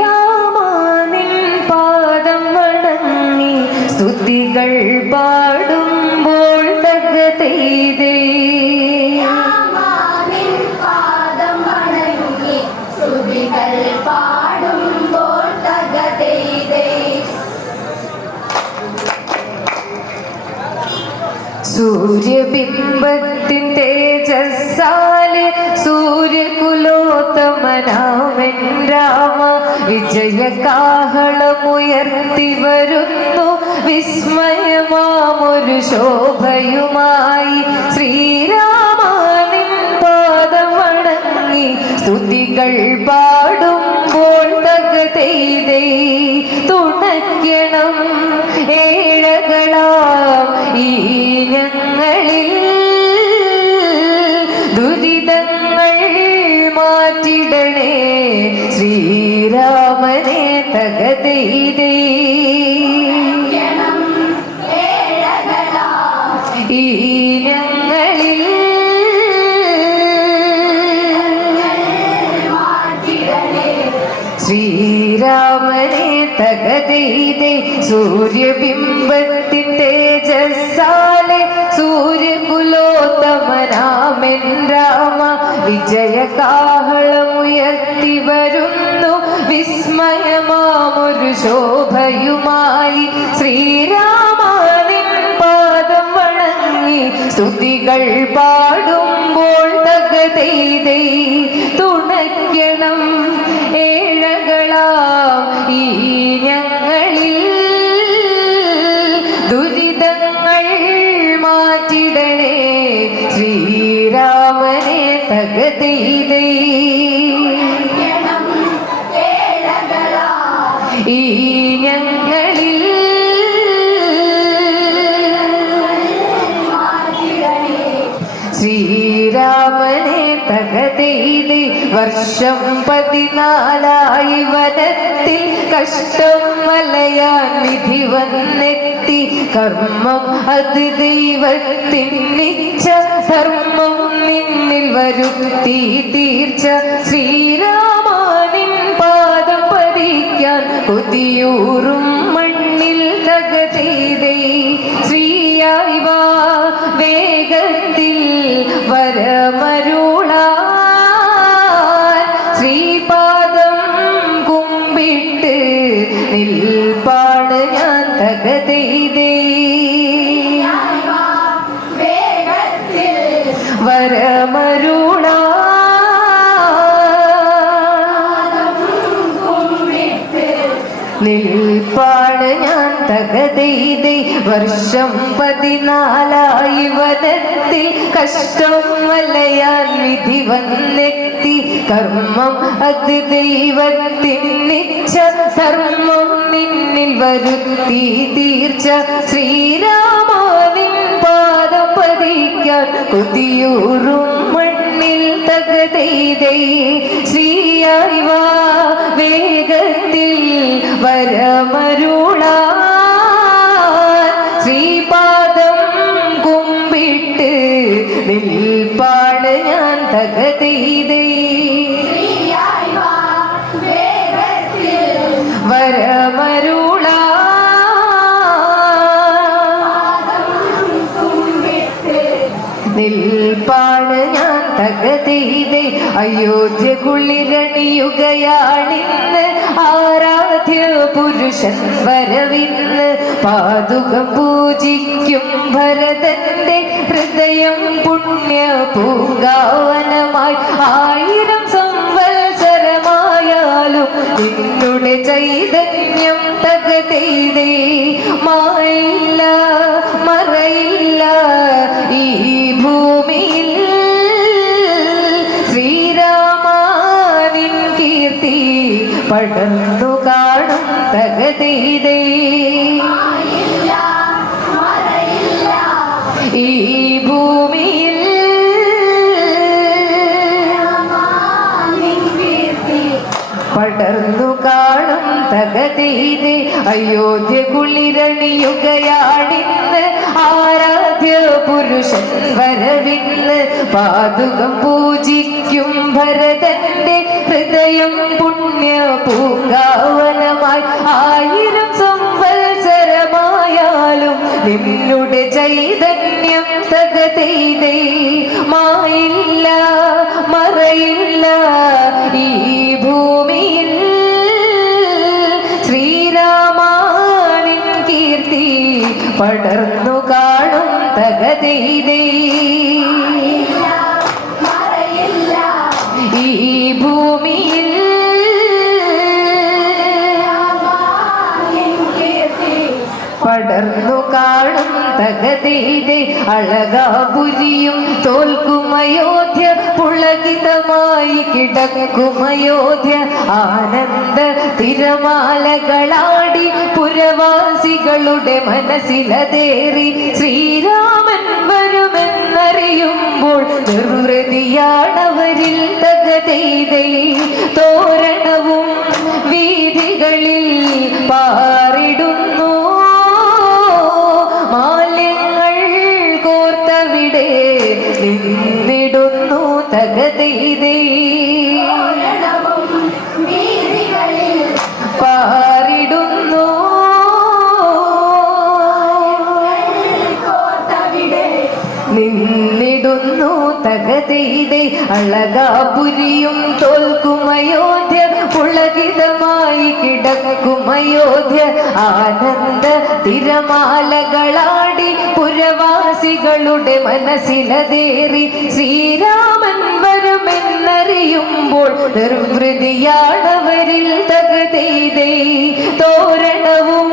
ശ്രീരാമാനിൻ പാദം വണങ്ങി സ്തുതികൾ പാടുമ്പോൾ തകതൈതേ സൂര്യബിംബത്തിൻ തേജസ്സാൽ സൂര്യകുലോത്തമനാമൻ രാമ. വിജയകാഹളമുയർത്തി വരുന്നു വിസ്മയമാമൊരു ശോഭയുമായി. ശ്രീരാമാനിൻ പാദം വണങ്ങി സ്തുതികൾ പാടുമ്പോൾ തകതൈതേ തുണയ്ക്കണം. ഏഴകളാം തകതൈതേ സൂര്യബിംബത്തിൻ തേജസ്സാലെ സൂര്യകുലോത്തമനാമൻ രാമ വിജയകാഹളമുയർത്തി വരുന്നു വിസ്മയമാമൊരു ശോഭയുമായി ശ്രീരാമാനിൻ പാദം വണങ്ങി സ്തുതികൾ പാടുമ്പോൾ തകതൈതേ തുണയ്ക്കണം. ഏഴകളാം വർഷം പതിനാലായി വനത്തിൽ കഷ്ടം മലയാ വിധി വന്നെത്തി. കർമ്മം അത് ദൈവത്തിൻ നിച്ച ധർമ്മം നിന്നിൽ വരുത്തി തീർച്ച ശ്രീരാമാനിൻ പാദം പതിക്കാൻ കൊതിയൂറും മണ്ണിൽ തക ചെയ്തേ. ശ്രീയായി വേഗത്തിൽ വരമരുളാൻ ഞാൻ തകതൈതൈ വർഷം പതിനാലായി വനത്തിൽ കഷ്ടം വലയാൻ വിധി വന്നെത്തി. കർമ്മം അത് ദൈവത്തിൻ നിച്ച ധർമ്മം നിന്നിൽ വരുത്തി. തീർച്ച ശ്രീരാമാവിൻ പാദം പതിക്കാൻ മണ്ണിൽ തകതൈതൈ ശ്രീയായി വേഗത്തിൽ വരമരുളാൻ തകതീതെ അയോധ്യ കുളിരണിയുകയാണിന്ന് ആരാധ്യ പുരുഷൻ വരവിന്ന് പാതുക പൂജിക്കും ഭരതന്റെ ഹൃദയം പുണ്യ പൂങ്കാവനമായി. ആയിരം സംവത്സരമായാലും നിന്നുടെ ചൈതന്യം തകതീതേ മറയില്ല ഈ ഭൂമിയിൽ പടർന്നു കാണും ആരാധ്യ പുരുഷൻ വരവിന്ന് പാതുകം പൂജിക്കും ഭരതന്റെ ഹൃദയം പുണ്യ പൂങ്കാവനമായി ആയിരം സംവത്സരമായാലും നിന്നുടെ ചൈതന്യം തകതൈതൈ മായില്ല മറയില്ല ഈ ഭൂമിയിൽ ശ്രീരാമാനിൻ കീർത്തി പടർന്നു കാണും തകതൈതൈ തകതീതെ അഴകാപുരിയും തോൽക്കുമയോധ്യ പുളകിതമായി കിടക്കുമയോധ്യ ആനന്ദ തിരമാലകളാടി പുരവാസികളുടെ മനസ്സിലതേറി ശ്രീരാമൻ വരുമെന്നറിയുമ്പോൾ നിർവൃതിയാണവരിൽ തകതൈതൈ തോരണവും വീതികളിൽ പാറിടുന്നു നിന്നിടുന്നു തകതൈതൈ. പാറിടുന്നു. നിന്നിടുന്നു തകതൈതൈ. അളകാപുരിയും തോൽക്കുമയോധ്യ പുളകിതമായി കിടക്കുമയോധ്യ ആനന്ദ തിരമാലകളാടി പുരവാസികളുടെ മനസ്സിലതേറി ശ്രീരാമൻ വരുമെന്നറിയുമ്പോൾ നിർവൃതിയാണവരിൽ തകതീതേ. തോരണവും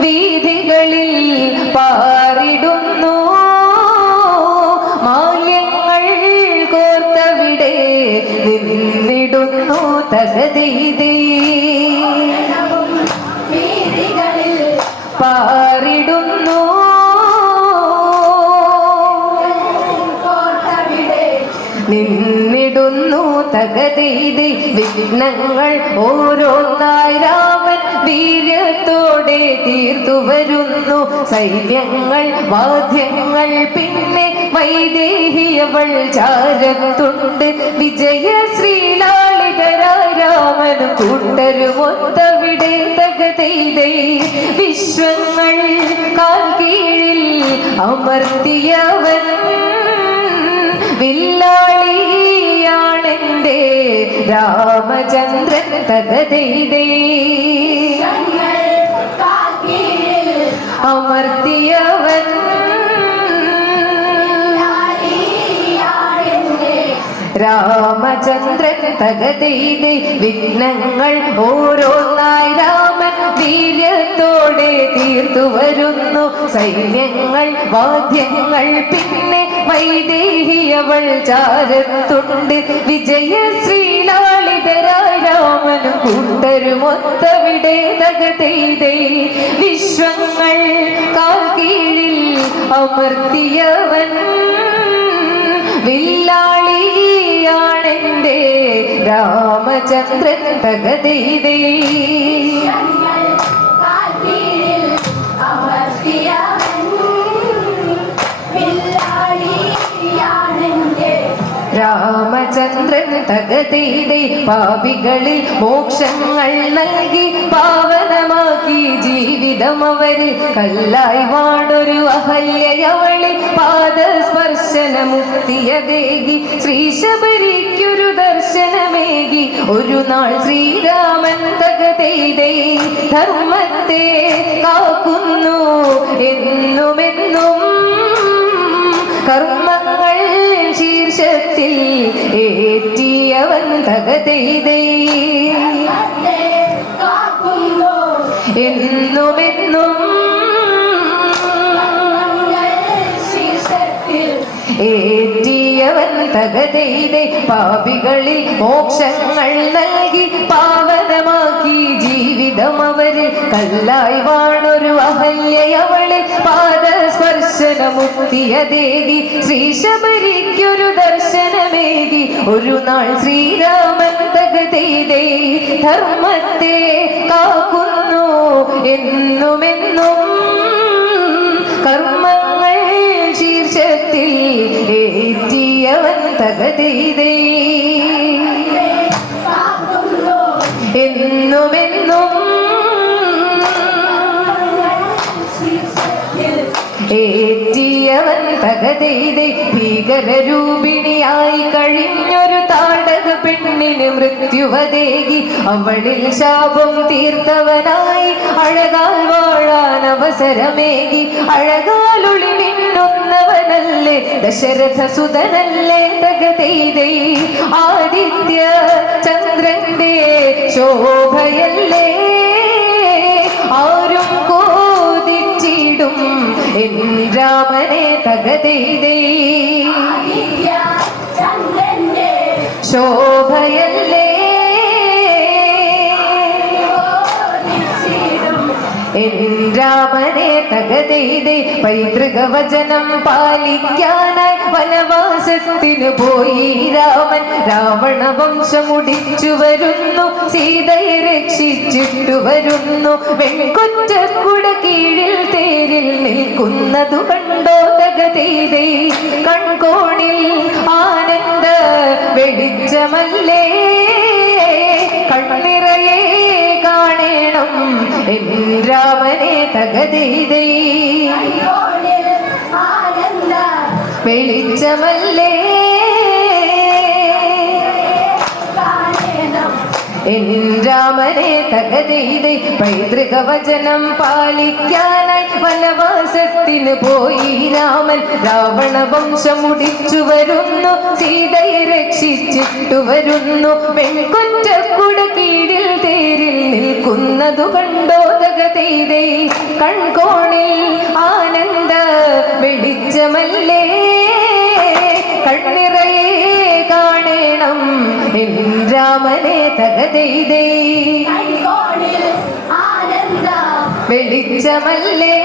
വീതികളിൽ പാറിടുന്നു. മാല്യങ്ങൾ കോർത്തവിടെ നിന്നിടുന്നു തകതീതേ. പാറിടുന്നു. നിന്നിടുന്നു തകതീതി വിഘ്നങ്ങൾ ഓരോന്നായി രാമൻ വീര്യത്തോടെ തീർത്തു വരുന്നു. സൈന്യങ്ങൾ വാദ്യങ്ങൾ പിന്നെ വൈദേഹിയവൾ ചാരത്തുണ്ട്. വിജയ ശ്രീലാളിതരാമൻ കൂട്ടരുമൊത്തവിടെ തകതീതേ വിശ്വങ്ങൾ കാൽ കീഴിൽ അമർത്തിയവൻ. വില്ലാളിയാണെന്റെ രാമചന്ദ്രൻ തകതൈതൈ അമർത്തിയവൻ രാമചന്ദ്രൻ തകതൈതൈ വിഘ്നങ്ങൾ ഓരോന്നായി രാമൻ വീര്യത്തോടെ തീർത്തു വരുന്നു. സൈന്യങ്ങൾ വാദ്യങ്ങൾ പിന്നെ വൈദേഹിയവൾ ചാരത്തുണ്ട്. വിജയ ശ്രീലാളിതരായ കൂട്ടരുമൊത്തവിടെ തകതൈതൈ വിശ്വങ്ങൾ കാൽ കീഴിൽ അമർത്തിയവൻ വില്ലാളിയാണെന്റെ രാമചന്ദ്രൻ തകതൈതൈ രാമചന്ദ്രൻ തകതൈതൈ പാപികളിൽ മോക്ഷങ്ങൾ നൽകി പാവനമാക്കി ജീവിതം അവരിൽ കല്ലായി വാണൊരു അഹല്യയവളിൽ പാദസ്പർശനമുക്തിയ മുക്തിയതേകി ശ്രീശബരിക്കൊരു ദർശനമേകി. ഒരു നാൾ ശ്രീരാമൻ തകതൈതൈ ധർമ്മത്തെ കാക്കുന്നു. എന്നുമെന്നും കർമ്മങ്ങൾ ശീർഷത്തിൽ ഏറ്റിയവൻ തകതൈതൈ എന്നുമെന്നും ഏറ്റിയവൻ തകതൈതൈ പാപികളിൽ മോക്ഷങ്ങൾ നൽകി പാവനമാക്കി ജീവിതം അവരിൽ കല്ലായി വാണൊരു അഹല്യയവളിൽ പാദസ്പർശന ശ്രീ ശ്രീശബരിക്കൊരു ദർശനമേകി. ഒരു നാൾ ശ്രീരാമൻ തകതൈതൈ ധർമ്മത്തെ കാക്കുന്നു എന്നുമെന്നും കർമ്മങ്ങൾ ശീർഷത്തിൽ ഏറ്റിയവൻ തകതീതേ. തകതെയ്തെ ഭീകരരൂപിണിയായി കഴിഞ്ഞൊരു താടക പെണ്ണിന് മൃത്യുവതേകി അവളിൽ ശാപം തീർത്തവനായി അഴകാൽ വാഴാൻ അവസരമേകി. അഴകാലൊളി മിന്നുന്നവനല്ലേ ദശരഥ സുതനല്ലേ തകതെയ്തേ ആദിത്യ ചന്ദ്രന്റെ ശോഭയല്ലേ? രാമനെ ചന്ദ്രന്റെ ശോഭയല്ലേ. രാമനെ തകതെയ്തേ പൈതൃക പാലിക്കാനായി വനവാസത്തിന് പോയി രാമൻ. രാവണ വംശമുടിച്ചു വരുന്നു. സീതയെ രക്ഷിച്ചിട്ടു വരുന്നു. വെൺകുറ്റക്കുട കീഴിൽ തേരിൽ നിൽക്കുന്നതു കണ്ടോ തകതീതെ കൺകോണിൽ ആനന്ദ വെടിച്ചമല്ലേ? കണ്ണിറയെ കാണേണം രാമനെ തകതീതെ. വെളിച്ചമല്ലേ? രാമനെ തകതെയ്തെ പൈതൃക വചനം പാലിക്കാനായി വനവാസത്തിന് പോയി രാമൻ രാവണ വംശം മുടിച്ചു വരുന്നു സീതയെ രക്ഷിച്ചിട്ടു വരുന്നു. പെൺകുറ്റക്കുട കീഴിൽ തേരിൽ നിൽക്കുന്നതു കണ്ടോ തകതെയ്തെ. കൺകോണിൽ ആനന്ദ വെളിച്ചമല്ലേ. കണ്ണിറയെ കാണണം രാമനെ കൈകോണിൽ വെളിച്ചമല്ലേ?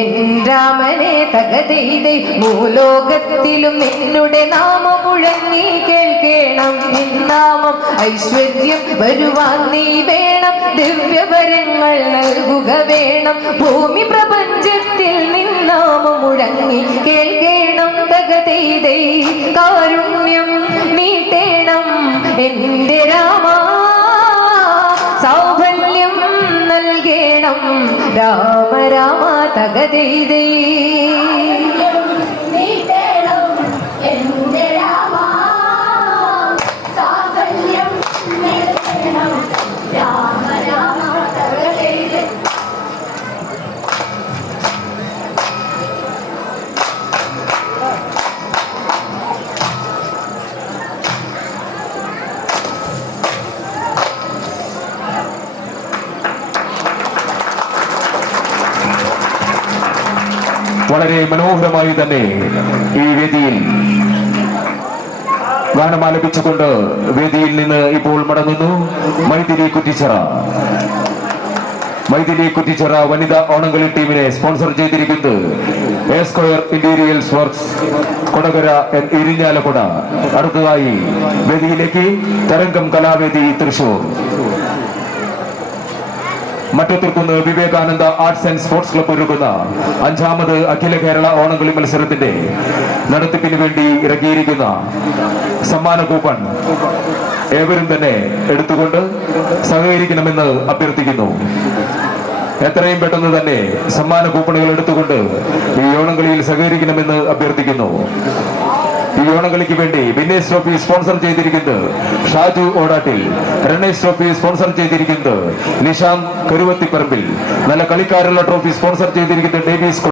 എൻ രാമനെ തകതെയ്തെ ഭൂലോകത്തിലും നിന്നുടെ നാമം മുഴങ്ങി കേൾക്കേണം. നിൻ നാമം ഐശ്വര്യം വരുവാൻ നീ വേണം. ദിവ്യവരങ്ങൾ നൽകുക വേണം. ഭൂമി പ്രപഞ്ചത്തിൽ നിന്നാമം മുഴങ്ങി കേൾക്കേണം തകതെയ്തെ കാരുണ്യം നീട്ടേണം എന്റെ രാമ. സൗഭല്യം നൽകേണം രാമ രാമ തകതെയ്തേ മനോഹരമായി തന്നെ ഈ വേദിയിൽ. ഗാനം ആലപിച്ചുകൊണ്ട് വേദിയിൽ നിന്ന് ഇപ്പോൾ മടങ്ങുന്നു മൈഥിലി കുറ്റിച്ചിറ. മൈഥിലി കുറ്റിച്ചിറ വനിതാ ഓണംകളി ടീമിനെ സ്പോൺസർ ചെയ്തിരിക്കുന്നത് A square interiors works Kodakara Irinjalakuda. അടുത്തതായി വേദിയിലേക്ക് Tharangam Kalavedi Thrissur. Mattathurkunnu Vivekananda arts and sports club ഒരുക്കുന്ന അഞ്ചാമത് അഖില കേരള ഓണംകളി മത്സരത്തിന്റെ നടത്തിപ്പിന് വേണ്ടി ഇറക്കിയിരിക്കുന്ന സമ്മാന കൂപ്പൺ ഏവരും തന്നെ എടുത്തുകൊണ്ട് സഹകരിക്കണമെന്ന് അഭ്യർത്ഥിക്കുന്നു. എത്രയും പെട്ടെന്ന് തന്നെ സമ്മാന കൂപ്പണുകൾ എടുത്തുകൊണ്ട് ഈ ഓണംകളിയിൽ സഹകരിക്കണമെന്ന് അഭ്യർത്ഥിക്കുന്നു. ഈ വേണ്ടി വിനേഷ് ട്രോഫി സ്പോൺസർ ചെയ്തിരിക്കുന്നത് ഷാജു ഓടാട്ടിൽ. രണേഷ് ട്രോഫി സ്പോൺസർ ചെയ്തിരിക്കുന്നത് നിഷാം കരുവത്തിപ്പറമ്പിൽ. നല്ല കളിക്കാരുള്ള ട്രോഫി സ്പോൺസർ ചെയ്തിരിക്കുന്നത് ഡേവിസ്